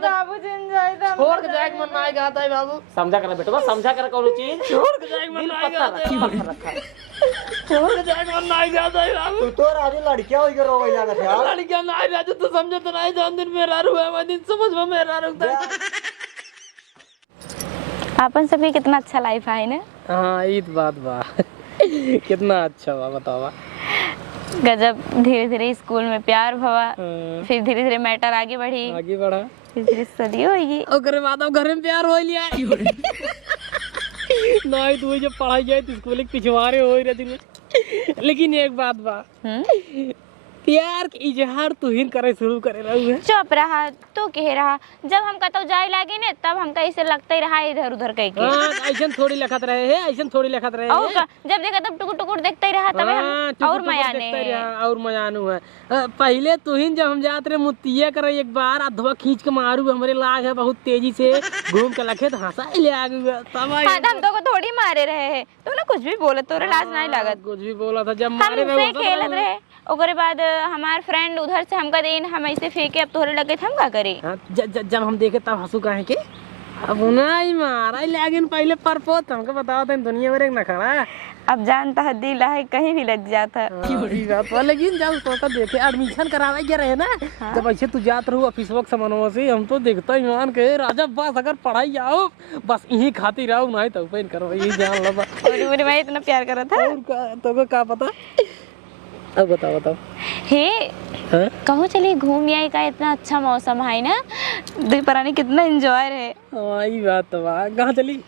बाबू जिन जाए तो छोड़ के जाए मन नहीं गाता है बाबू। समझा कर बेटा, समझा कर कोनो चीज। छोड़ के जाए मन नहीं गाता है। छोड़ के जाए मन नहीं गाता है बाबू। तू तो राजू लड़कियां होई के रोवे लागत है। लड़कियां नहीं राजू तो समझे तो नहीं जान दिन मेरा रुआ मैं दिन समझ में मेरा रुकता। अपन सबके कितना अच्छा लाइफ है ना। हां ई बात बा। कितना अच्छा बा बतावा। गजब धीरे-धीरे स्कूल में प्यार भवा, फिर धीरे-धीरे मैटर आगे बढ़ा, फिर धीरे शादी होगी। ओकरे बाद अब घर में प्यार हो लिया। नहीं तू जब पढ़ाई जाए तो स्कूल के पिछवाड़े हो रही थी। लेकिन एक बात बा, प्यार के इजहार तू ही करे शुरू करे रहू है। चुप रहा तू कह रहा, जब हम कतौ जाए लागे ने तब हमका ऐसे लगता ही रहा इधर उधर कह के। हां ऐसन थोड़ी लिखत रहे है, ऐसन थोड़ी लिखत रहे और जब देखा तब टुकुर टुकुर देखते ही रहा तब हम और मजा ने और मजा नु है। पहले तू ही जब हम जात रे मुतिया करे एक बार अधवा खींच के मारू हमरे लाग है बहुत तेजी से घूम के लखे तो हंसा ले आगू तब हम तो को थोड़ी मारे रहे है। तू ना कुछ भी बोले तोरे लाज नहीं लागत। कुछ भी बोला था जब मारे रहे खेलत रहे। ओकरे बाद हमार फ्रेंड उधर से हमका देन हम ऐसे फेंके अब तोरे लगे हम का करे। जब हम देखे तब हंसू काहे के अब नहीं मारा लेकिन पहले परपोत हमको बताओ तो दुनिया भर एक न खड़ा। अब जानता है दिल है कहीं भी लग जाता है। लेकिन जब तो देखे एडमिशन करावे गए रहे ना जब ऐसे तू जात रहू ऑफिस वर्क सामानों से हम तो देखता ही मान के राजा बस अगर पढ़ाई आओ बस यही खातिर आओ नहीं तो पेन करो यही जान लो। और मैं इतना प्यार करा था तो क्या पता। अब बताओ हे कहूँ चलिए घूम आए का इतना अच्छा मौसम है ना दोपहर कितना एंजॉय रहे। ये बात तो कहाँ चली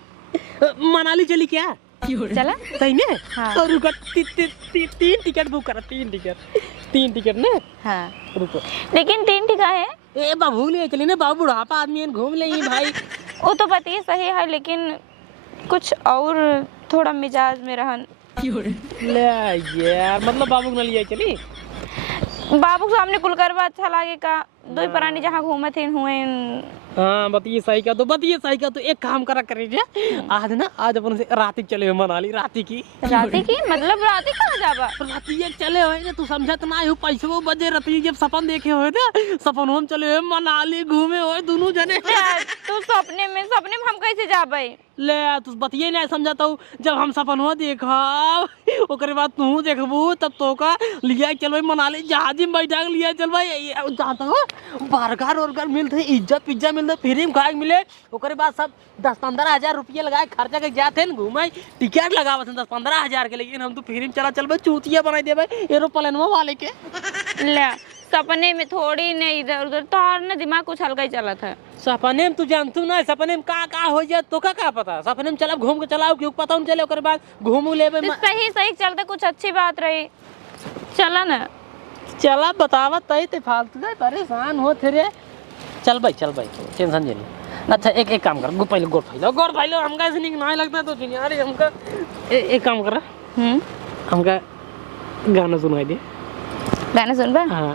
मनाली चली क्या चला सही ने। हाँ। तो रुको तीन टिकट बुक करा तीन टिकट ने। हाँ रुको लेकिन 3 टिकट है। ए बाबू ले चली ना बाबू बुढ़ापा आदमी घूम ले भाई। वो तो पता ही सही है लेकिन कुछ और थोड़ा मिजाज में रहन ले यार मतलब बाबू न लिया चली बाबू सामने कुलकरवा अच्छा लागे का दो प्राणी जहाँ घूमे थे हुए। हाँ बताइए सही का तो एक काम करा करें आज ना आज अपन से राती चले मनाली राती की मतलब राती कहाँ जाबा राती एक चले हो ना तू समझा तो ना हो पैसे बजे राती जब सपन देखे हो ना सपन हम चले हो मनाली घूमे हो दोनों जने। तू सपने में हम कैसे जाबे ले तू बतिये नहीं समझाता हूँ जब हम सपनवा देखा ओकरे बाद तू देखबू तब तो का लिया चल भाई मनाली जहाज में बैठा के लिया चल भाई जाता हो बर्गर वर्गर मिलते इज्जत पिज्जा मिलते फ्री में खाए मिले ओकरे बाद सब 10-15 हजार रुपया लगाए खर्चा के जाते हैं घूमे टिकट लगावत 10-15 हजार के लेकिन हम तो फ्री में चला चल भाई चूतिया बनाई दे भाई एरोप्लेन वाले के। ले सपने में थोड़ी नहीं इधर उधर तो ना दिमाग कुछ हल्का ही चला था। सपने में तू जानतू ना सपने में का हो जाए तो का पता सपने में चला घूम के चलाओ क्यों पता हम चले ओकरे बाद घूमू लेबे सही चलते कुछ अच्छी बात रही चला ना चला बतावत तई ते फालतू दे परेशान हो थे चल भाई टेंशन ले। अच्छा एक काम कर पहले गोड़ फैलो हमका ऐसे नहीं लगता तो यार हमका एक काम कर हमका गाना सुनाई दे गाना सुन बा। हाँ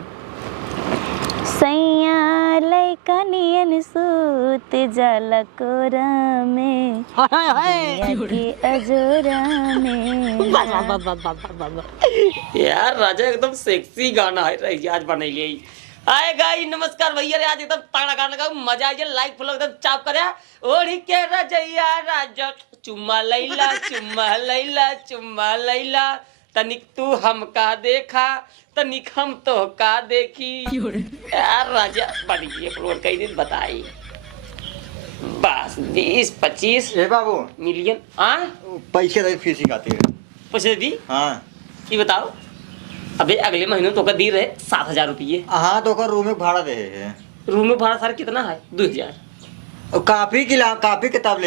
सैया लइका नियन सूत जला कोरा में के अजोरा में। यार राजा एकदम सेक्सी गाना है रही आज बनैले आए गाई नमस्कार भैया रे आज एकदम तगड़ा गाना का मजा आई लाइक फॉलो एकदम चाप करे ओढ़ी के रजैया राजा चुम्मा लैला तनिक तू हमका देखा तनिक हम तो का देखी। यार राजा बढ़िया अपलोड कई दिन बताई बस 20-25 बाबू मिलियन पैसे दे फीस खाते पैसे दी। हाँ ये बताओ अबे अगले महीने तो का दी रहे 7,000 रुपये। हाँ तो का रूम में भाड़ा दे रूम में भाड़ा सारा कितना है 2,000। कापी किताब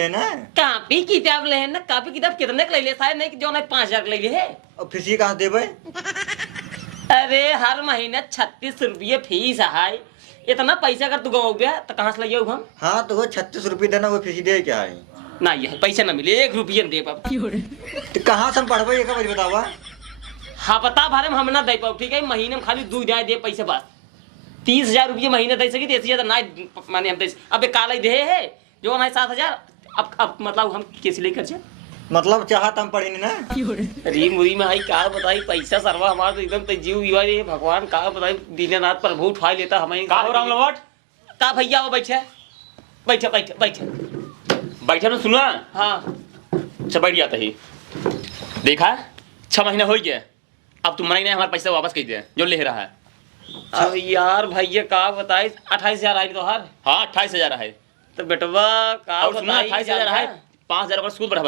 लेना कापी किताब कितने के ले शायद नहीं जो 5,000 के ले है और फीस कहाँ देबे। अरे हर महीने 36 रुपये फीस है इतना पैसा अगर तू गवा गया तो कहाँ से लगे हम। हाँ तो वो 36 रुपये देना वो फीस दे क्या है ना ये पैसा ना मिले 1 रुपया दे तो कहाँ से हम पढ़बे एक बार बतावा। हाँ बता भारे हम ना दे पाओ ठीक है महीने में खाली 2 दे पैसे बस 30,000 रुपये महीने दे सकी ऐसी ज्यादा ना माने हम दे अब काला दे है जो ना 7,000 अब मतलब हम कैसे लेकर जाए मतलब चाहत हम पढ़ी ना री मुरी में आई का बताई पैसा सर्वा हमारा तो एकदम जीव विवा भगवान का बताई दिन रात प्रभु उठा लेता हमें का राम लवट का भैया वो बैठे बैठे बैठे बैठे बैठे ना, सुना। हाँ अच्छा बैठ जाता ही। देखा 6 महीना हो गया, अब तुम मना नहीं हमारे पैसा वापस कर दे जो ले रहा है। अब यार भैया का बताए 28,000 आई तो हार। हाँ 28,000 है तो बेटवा का 28,000 है। 5,000 का सूद बढ़ा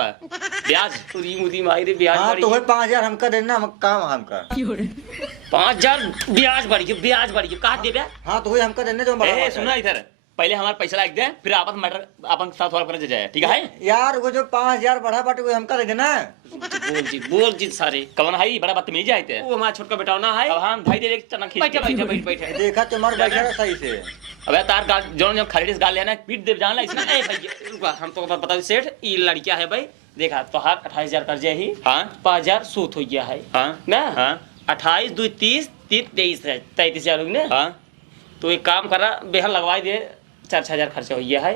ब्याज पूरी मुदी मारी रे ब्याज। हाँ तो वही 5,000 हमका देना, हम काम हमका 5,000 ब्याज बढ़ गई, ब्याज बढ़ गई कहा दे ब्याज। हाँ तो वही हमका देना जो बढ़ा। सुना इधर पहले हमारा पैसा लाग दे, फिर आपस मैटर अपन साथ वाला करने जाए, ठीक है यार? वो जो 5,000 बढ़ा बाटे वो हमका दे देना। बोल जी सारे कवन है बड़ा बदतमीज आते हैं। वो हमारा छोटका बेटा ना है, अब हम भाई दे एक चना खींच। बैठे बैठे बैठे देखा तुम्हारे बैठा सही से। अबे तार गाल जो जो खरीद गाल लेना पीट दे जान ला इसने। ए भैया हम तो बता सेठ ये लड़कियां है भाई, देखा तो हार 28,000 कर्जे ही। हाँ 5,000 सूद हो गया है। हाँ ना। हाँ 28 2 30 3 23 है 33,000 ने। हाँ तो एक काम करा बेहन लगवाई दे, 4-6,000 खर्चा हो गया है।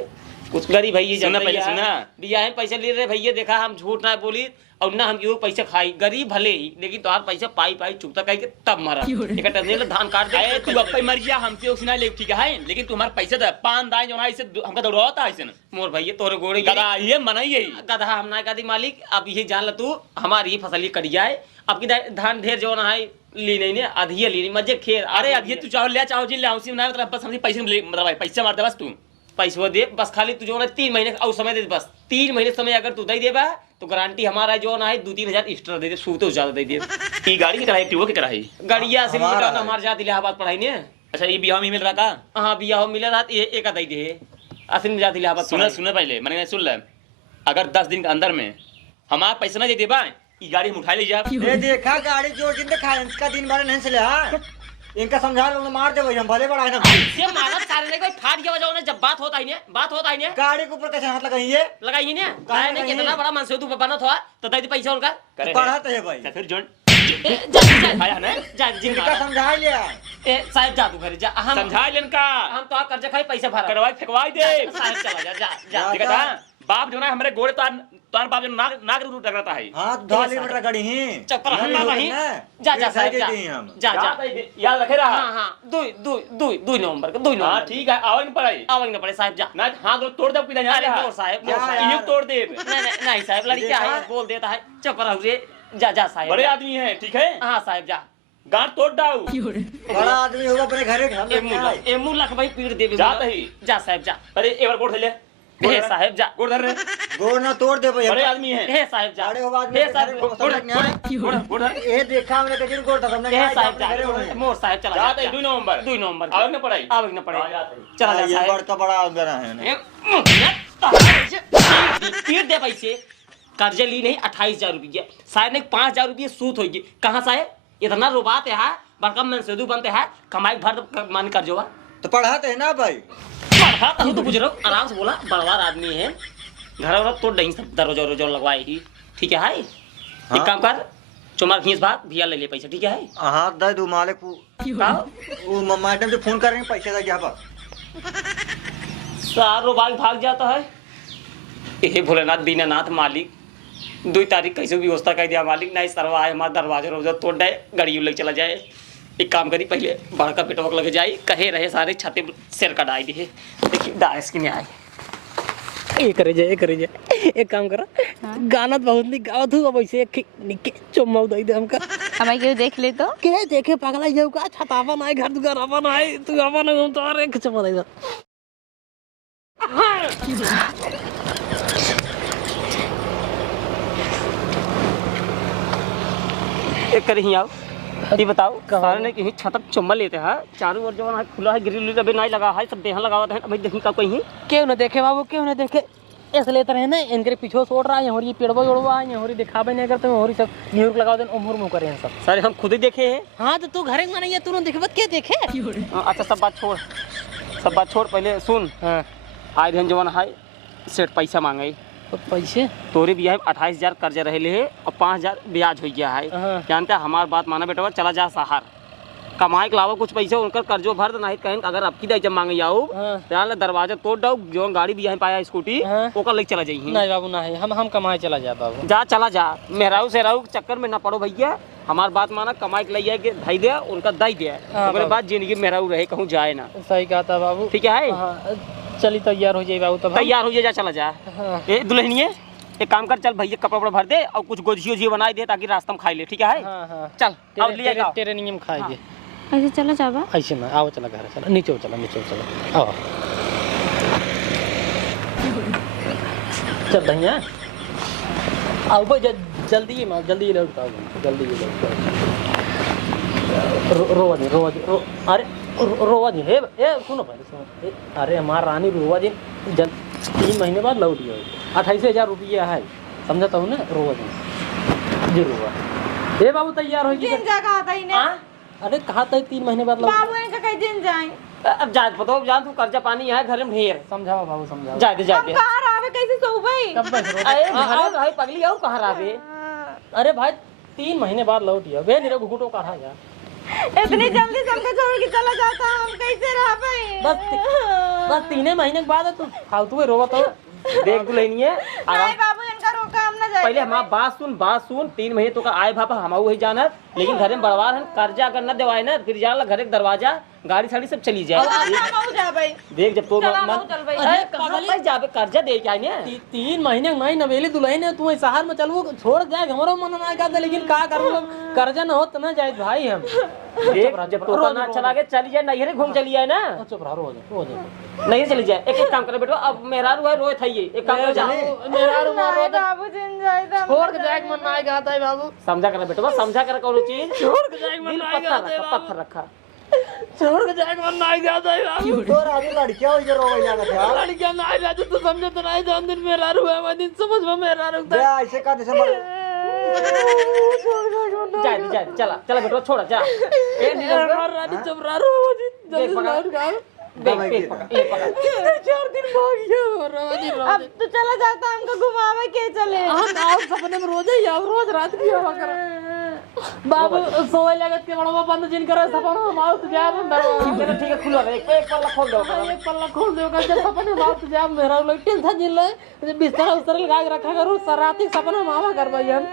कुछ गरीब भैया सुना पहले सुना दिया है पैसा ले रहे भैया, देखा हम झूठ ना बोली और ना हम क्यों पैसा खाई, गरीब भले ही लेकिन तो पैसा पाई चुकता कह के तब मरा एक धान काट दे। तू अब मर गया हमसे उसी ले ठीक है, लेकिन तुम्हारा पैसा दे पान दाए जो ना इसे हमका दौड़ाता है इसे मोर भैया तोरे गोड़े गधा ये मनाई है गधा हम ना कदी मालिक। अब ये जान ल तू हमारी ही फसल कट जाए, अब की धान ढेर जो ना है ली नहीं ने आधी ली मजे खेर। अरे आधी तू चाहो ले चाहो जी ले उसी ना मतलब बस हम पैसे मतलब पैसा मार दे बस तू पैसा दे बस खाली तू जो ना 3 महीने और समय दे बस 3 महीने समय अगर तू दे देबा तो गारंटी हमारा जो ना है 2-3 हजार एक्स्ट्रा दे दे सूते ज्यादा दे दे। ई गाड़ी की कराई ट्यूबो की कराई गाड़िया से बेटा हमार जात इलाहाबाद पढ़ाई ने। अच्छा ये बियाह में मिल रहा था। हां बियाह मिल रहा ये एक दे दे असली में जात इलाहाबाद। सुना पहले मैंने सुन ले, अगर 10 दिन के अंदर में हमारा पैसा ना दे देबा ई गाड़ी हम उठा ले जा। ये देखा गाड़ी जोर दिन दिखा इसका दिन भर नहीं चले। हां इनका समझा लो मार दे भाई हम भले बड़ा है ना ये मानत सारे ने कोई फाड़ गया वजह जब बात होता ही ने गाड़ी के ऊपर कैसे हाथ लगाई ने काय ने कितना बड़ा मन से तू बनत हुआ तो दे पैसा उनका पढ़ाते है भाई फिर जोन आया ना जा जिनका समझा लिया ए साहब जा तू घर जा हम समझा लेन का हम तो कर्जा खाई पैसा भरा करवाई फेंकवाई दे साहब चला जा देखा बाप जो ना हमारे गोड़े तान बाप जो नाक रूट लगता है। हां 2 लीटर गाड़ी ही चक्कर हम नहीं जा साहब जा याद रखे रहा। हां 2 नवंबर का 2 नवंबर। हां ठीक है आवन पड़े साहब जा ना हां तो तोड़ दे पिता जा साहब ये तोड़ दे। नहीं साहब लड़की है बोल देता है चुप रहो रे जा साहब बड़े आदमी है ठीक है। हां साहब जा गांठ तोड़ दाऊ बड़ा आदमी होगा अपने घरे ए मुल्ला भाई पीड़ दे जाता ही जा साहब जा। अरे एक बार गोड़ ले हे साहब जा गोड़ धर रे गोड़ ना तोड़ दे भाई बड़े आदमी है। हे साहब जा बड़े हो आदमी हे साहब गोड़ ये देखा हमने कहीं गोड़ था हमने हे साहब जा मोर साहब चला जा 2 नवंबर आवे न पड़ाई चला जा ये बड़ा बड़ा अंदर है पीड़ दे पैसे कर्जे ली नहीं 28,000 रुपया शायद नहीं 5,000 रुपये सूद होगी कहाँ से है इतना रुबात है बड़का मनसेदू बनते हैं कमाई भर मान कर जो तो पढ़ाते है ना भाई पढ़ाता हूँ तो गुजरो आराम से बोला बड़वार आदमी है घर वाला तो नहीं सब दरोजा लगवाए ही ठीक है हाय एक काम कर चुमार खींच भाग भैया ले ले पैसा ठीक है हाँ दे दो मालिक वो मैडम जो फोन कर रहे हैं पैसे का क्या बात सारो भाग जाता है ये भोलेनाथ दीनानाथ मालिक 2 तारीख कैसे व्यवस्था कर दिया मालिक नहीं सरवा है हमारा दरवाजा रोजा तोड़ दे गाड़ी लग चला जाए। एक काम करी पहले बड़का पेटवक लग जाए कहे रहे सारे छाते सिर कटाई दिए देखिए दास की नहीं आई ये करे जाए एक काम करा गाना तो बहुत नहीं गावत हूँ अब ऐसे निके चुम्मा दे दे हमका हमें क्यों देख ले तो के देखे पागल जाऊ का छतावा ना घर दुआर अपन आए तू अपन हम तो अरे चुम्मा दे दे एक करे ही आओ ये बताओ सारे ने कहीं छत चुम्बल लेते हैं चारों ओर जो है खुला है ग्रिल अभी नहीं लगा है सब देहा लगा है अभी देखी का कहीं क्यों न देखे बाबू क्यों न देखे ऐसे लेते रहे ना इनके पीछे छोड़ रहा है और ये पेड़वा उड़वा है और दिखावे नहीं करते और सब न्यूर लगा दे उम्र मुंह करे हैं सब सारे हम खुद ही देखे हैं। हाँ तो तू घर में नहीं है तू देखे क्या देखे अच्छा सब बात छोड़ पहले सुन आए दिन जवान है सेठ पैसा मांगे तो पैसे तोरे भी 28,000 कर्जा रहे और 5,000 ब्याज हो गया है जानते हमारी बात माना बेटा चला जा सहार कमाए के अलावा कुछ पैसे उनका कर्जो भर तो नहीं कहें अगर आपकी जब मांगे जाओ तो दरवाजा तोड़ दो जो गाड़ी भी यहाँ पाया स्कूटी ओकर लेके चला जाइए। नहीं बाबू नहीं हम कमाए चला जा बाबू चला जा मेहराऊ सेहराऊ चक्कर में ना पड़ो भैया हमार बात माना कमाई के लिए धाई दे उनका दाई दे बाद जिंदगी मेहराऊ रहे कहूँ जाए ना। सही कहा था बाबू ठीक है चली तैयार हो जाए बाबू तब तैयार हो जा, चला जा। ए दुल्हनिए एक काम कर, चल भैया कपड़ा वपड़ा भर दे और कुछ गोजियो बना दे ताकि रास्ता में खाई ले, ठीक है? चल अब ले जाओ। तेरे नियम खाएंगे ऐसे चला जाबा। ऐसे ना आओ, चला घर चला, नीचे चला आओ चल भैया आओ भाई जल्दी माँ, जल्दी लौट आओ, जल्दी लौट रोवा दे अरे रोवा दे हे ए सुनो पहले सुनो, अरे हमारा रानी रोवा दे 3 महीने बाद लौट गई, 28,000 रुपया है, समझता हूँ ना, रोवा दे जी रोवा। हे बाबू तैयार हो दिन जा कहा था इन्हें। अरे कहा था 3 महीने बाद लौट। बाबू इनका कई दिन जाए। अब जा पतो जान, तू कर्जा पानी है घर में ढेर। समझाओ बाबू समझाओ। जा दे अब कहाँ रावे कैसे सो भाई? कब बस अरे भाई पगली आओ कहाँ रावे? अरे भाई 3 महीने बाद लौट गया बे, मेरे घुटो का रहा यार। इतनी जल्दी सबके छोड़ के चला जाता, हम कैसे रह पाए? बस 3 महीने के बाद तू फालतू में रोवा तो देख दुल्हनिए नहीं बाबू इनका रोका हम ना जाए। पहले हमारा बात सुन 3 महीने तो का आए भापा हम वही जाना, लेकिन घर में बड़वार हम कर्जा अगर न देवाए ना फिर जाला घर के दरवाजा गाड़ी साड़ी सब चली जाए। जा भाई देख जब तो चल भाई। अरे कहाँ पे जाबे कर्जा दे के आए 3 महीने में नहीं नवेली दुल्हन है, तू शहर में चलू छोड़ जाए, हमारा मन ना करता, लेकिन का करूँ कर्जा न हो तो ना जाए भाई हम। देख जब तो ना चला गया चली जाए, नैहरे घूम चली जाए ना, चुप रहा, रो जा नहीं चली जाए। एक काम करे बेटा, अब मेरा रोए रोए था, ये एक काम कर जा नहीं बाबू जिन जाए तो छोड़ के जाए मन ना आता है बाबू, समझा कर बेटा, समझा कर कौन चीज छोड़ के जाए मन ना आता है, पत्थर रखा छोड़ के जाए मन ना आता है बाबू। तो राजू लड़कियां हो जो रोवे जाना था लड़कियां ना राजू तो समझे तो नहीं, जान दिन मेरा रुआ मैं दिन समझ में मेरा रुकता बे ऐसे का दिसंबर जाए चला चला बेटा छोड़ा जा। ए नीरज रानी चुप रहा, रो जी जल्दी लौट गया, देख पकड़ 4 दिन भाग गया रोजी अब तो चला जाता, हमको घुमावे के चले। आप सपने में रोज ही आओ, रोज रात की हवा कर बाबू सोए लगत के बड़वा बंद जिन करे सपना हम आओ तो जा अंदर ठीक है खुला रहे, एक पल्ला खोल दो एक पल्ला खोल दो कर, जब सपने में आओ तो जा, मेरा लोग टेंशन जिन ले बिस्तर उस्तर लगा के रखा करूं, राती सपना में आवा कर भाई हम।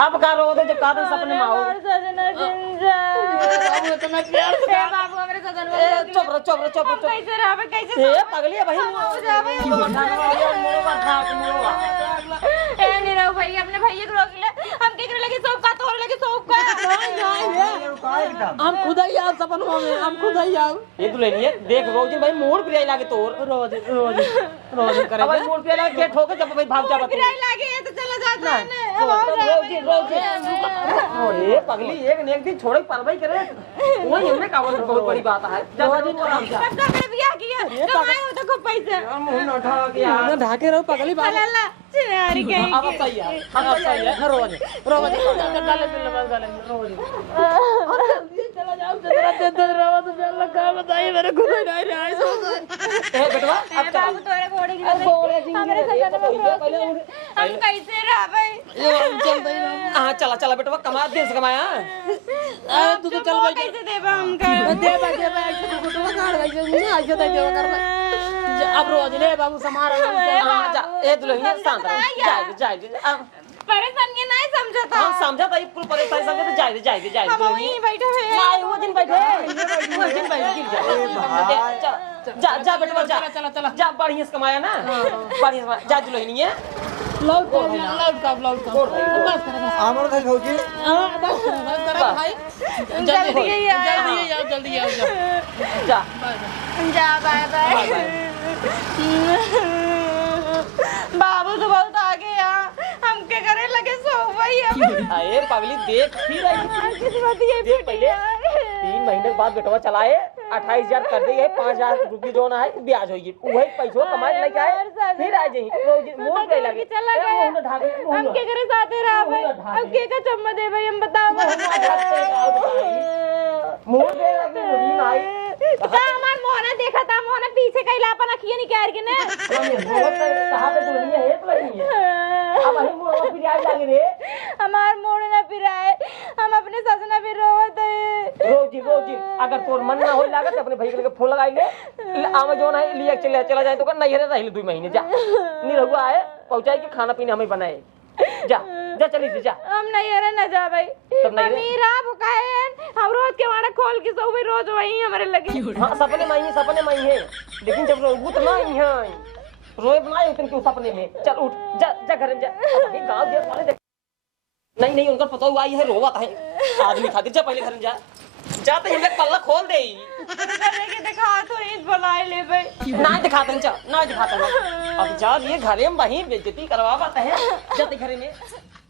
अब का रो दे जब का तो सपने में आओ। सजना जिन जाए बाबू इतना प्यार से बाबू हमारे सजन चुप कैसे रहे कैसे ए पगली है भाई जावे। ए नीरव भाई अपने भैया को रोक ले, हम के करे लगे सब का तोड़ लगे सब का एकदम हम खुद ही आओ सपनों में, हम खुद ही आओ। ये दुल्हनिए देख रोज भाई मोड़ पे लागे तोर रोज करे अब मोड़ पे लागे गेट ठोके जब भाई भाग जा बता किराए लागे तो चला जाता है ना। अब आओ जावे। ओए पगली एक दिन छोड़े परवाई करे वही हमने कावल बहुत बड़ी बात है। सबका मेरे बियाह किया कमाए हो तो खूब पैसे मुंह न उठा के यार ढाके रहो पगली बात। अल्लाह चिनारी कहीं अब सही है अब सही है रोज गाले मिलने बस गाले रोज चला जाओ जरा दे दो रवा तो चल लगा बताइए मेरे को नहीं रहा है ए बेटवा अब चल बाबू तोरे घोड़े की हमारे सजन में हम कैसे रह भाई। हां चला बेटवा कमा दिन से कमाया। अरे तू तो चल भाई कैसे देबा हमका दे भाई ऐसे गुटो काट भाई मुझे ऐसे दे देवा करना अब रोज ले बाबू समार हां जा ए दुल्हनिया शांत रह जाए परेशानी नहीं समझता हम समझा था कुल परेशानी समझे तो जाए हम वहीं बैठे हुए नहीं वो दिन बैठे वो दिन बैठ जा बेटवा जा जा बढ़िया से कमाया ना बढ़िया से जा दुल्हनिया लौट बस कर आमर था भौजी हां बस कर भाई जल्दी आओ जा जा बाय बाय। बाबू तो बहुत आगे यार, हम क्या करे लगे सो वही अरे पगली देख फिर किस्मत ये देख पहले 3 महीने के बाद बेटवा चलाए 28,000 कर दे 5,000 रुपये जो ना है ब्याज होगी वही पैसों कमाए लेके आए फिर आ जाइए मुंह पे लगे चला गया। हम क्या करे साथे रहा भाई, अब के का चम्मा दे भाई हम बताओ मुंह पे लगे मुड़ी आई हमार मोहना देखा था, मोहना पीछे कहीं लापन अखियां निकाल के ने कहां पे दुनिया है तो नहीं है अब हम मुंह पे आज लगे रे हमार मोड़ ना पिराए, हम अपने सजना भी रोवत है रोजी अगर तोर मन ना हो लागत अपने भाई के फोन लगाएंगे आम जो है लिया चला जाए तो नहीं रहे 2 महीने जा नहीं रहुआ आए पहुंचाए कि खाना पीना हमें बनाए जा चली जा हम नहीं रहे ना जा भाई तब नहीं अमीरा भुकाए हम अब रोज के वाड़ा खोल के सो भाई रोज वही हमारे लगे। हाँ सपने में है, लेकिन जब रोबू तो ना ही है रोए बनाए तुम क्यों सपने में। चल उठ जा घर में जा। अभी गाँव देख वाले देख नहीं उनका पता हुआ है रोवत है आदमी खातिर। जा पहले घर में जाते ही पल्ला खोल दे दिखा तो बुलाए ले भाई ना दिखाते हैं। अब जा ये घरे में वही बेइज्जती करवावत है। जाते घरे में